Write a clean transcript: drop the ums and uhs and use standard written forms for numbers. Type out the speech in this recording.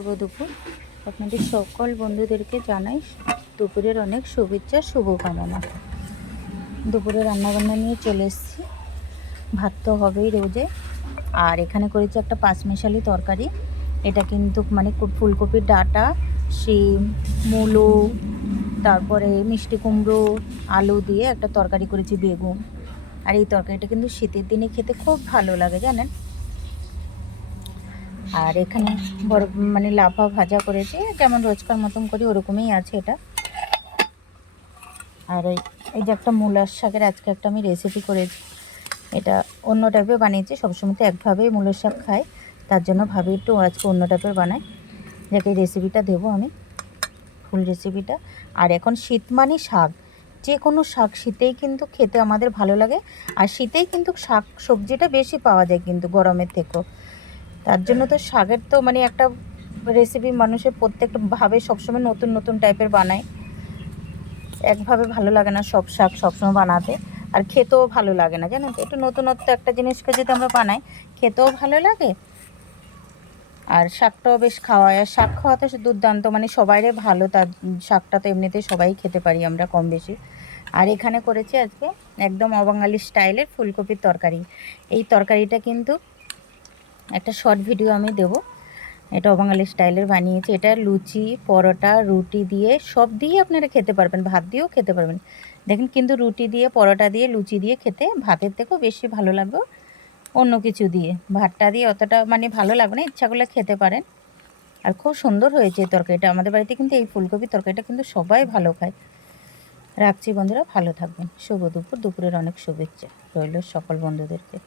শুভ দুপুর। আপনাদের সকল বন্ধুদেরকে জানাই দুপুরের অনেক শুভেচ্ছা, শুভকামনা। দুপুরে রান্নাবান্না নিয়ে চলে এসেছি। ভাত তো হবেই রোজে। আর এখানে করেছি একটা পাঁচমেশালি তরকারি। এটা কিন্তু মানে ফুলকপির ডাঁটা, শিম, মূলো, তারপরে মিষ্টি কুমড়ো, আলু দিয়ে একটা তরকারি করেছি, বেগুন। আর এই তরকারিটা কিন্তু শীতের দিনে খেতে খুব ভালো লাগে, জানেন। আর এখানে বড় মানে লাফা ভাজা করেছি, যেমন রোজকার মতন করি ওরকমই আছে এটা। আর এই যে একটা মূলার শাকের আজকে একটা আমি রেসিপি করেছি। এটা অন্য টাইপের বানিয়েছি, সবসময় তো একভাবেই মূলার শাক খাই, তার জন্য ভাবি একটু আজকে অন্য টাইপের বানাই। যাকে এই রেসিপিটা দেবো আমি, ফুল রেসিপিটা। আর এখন শীত মানে শাক, যে কোনো শাক শীতেই কিন্তু খেতে আমাদের ভালো লাগে। আর শীতেই কিন্তু শাক সবজিটা বেশি পাওয়া যায় কিন্তু গরমের থেকেও। তার জন্য তো শাকের তো মানে একটা রেসিপি মানুষের প্রত্যেকভাবে সবসময় নতুন নতুন টাইপের বানায়। একভাবে ভালো লাগে না সব শাক সবসময় বানাতে, আর খেতেও ভালো লাগে না, জানেন তো। একটু নতুনত্ব একটা জিনিসকে যদি আমরা বানাই, খেতেও ভালো লাগে আর শাকটাও বেশ খাওয়ায়। আর শাক খাওয়াতে দুর্দান্ত, মানে সবাইরে ভালো। তার শাকটা তো এমনিতেই সবাই খেতে পারি আমরা কম বেশি। আর এখানে করেছি আজকে একদম অবাঙালি স্টাইলের ফুলকপির তরকারি। এই তরকারিটা কিন্তু একটা শর্ট ভিডিও আমি দেবো। এটা অবাঙালি স্টাইলের বানিয়েছি। এটা লুচি, পরোটা, রুটি দিয়ে সব দিয়ে আপনারা খেতে পারবেন, ভাত দিয়েও খেতে পারবেন। দেখেন কিন্তু রুটি দিয়ে, পরোটা দিয়ে, লুচি দিয়ে খেতে ভাতের থেকেও বেশি ভালো লাগবে অন্য কিছু দিয়ে। ভাতটা দিয়ে অতটা মানে ভালো লাগবে না, ইচ্ছা করলে খেতে পারেন। আর খুব সুন্দর হয়েছে এই তরকারিটা। আমাদের বাড়িতে কিন্তু এই ফুলকপির তরকারিটা কিন্তু সবাই ভালো খায়। রাখছি বন্ধুরা, ভালো থাকবেন। শুভ দুপুর। দুপুরের অনেক শুভেচ্ছা রইল সকল বন্ধুদেরকে।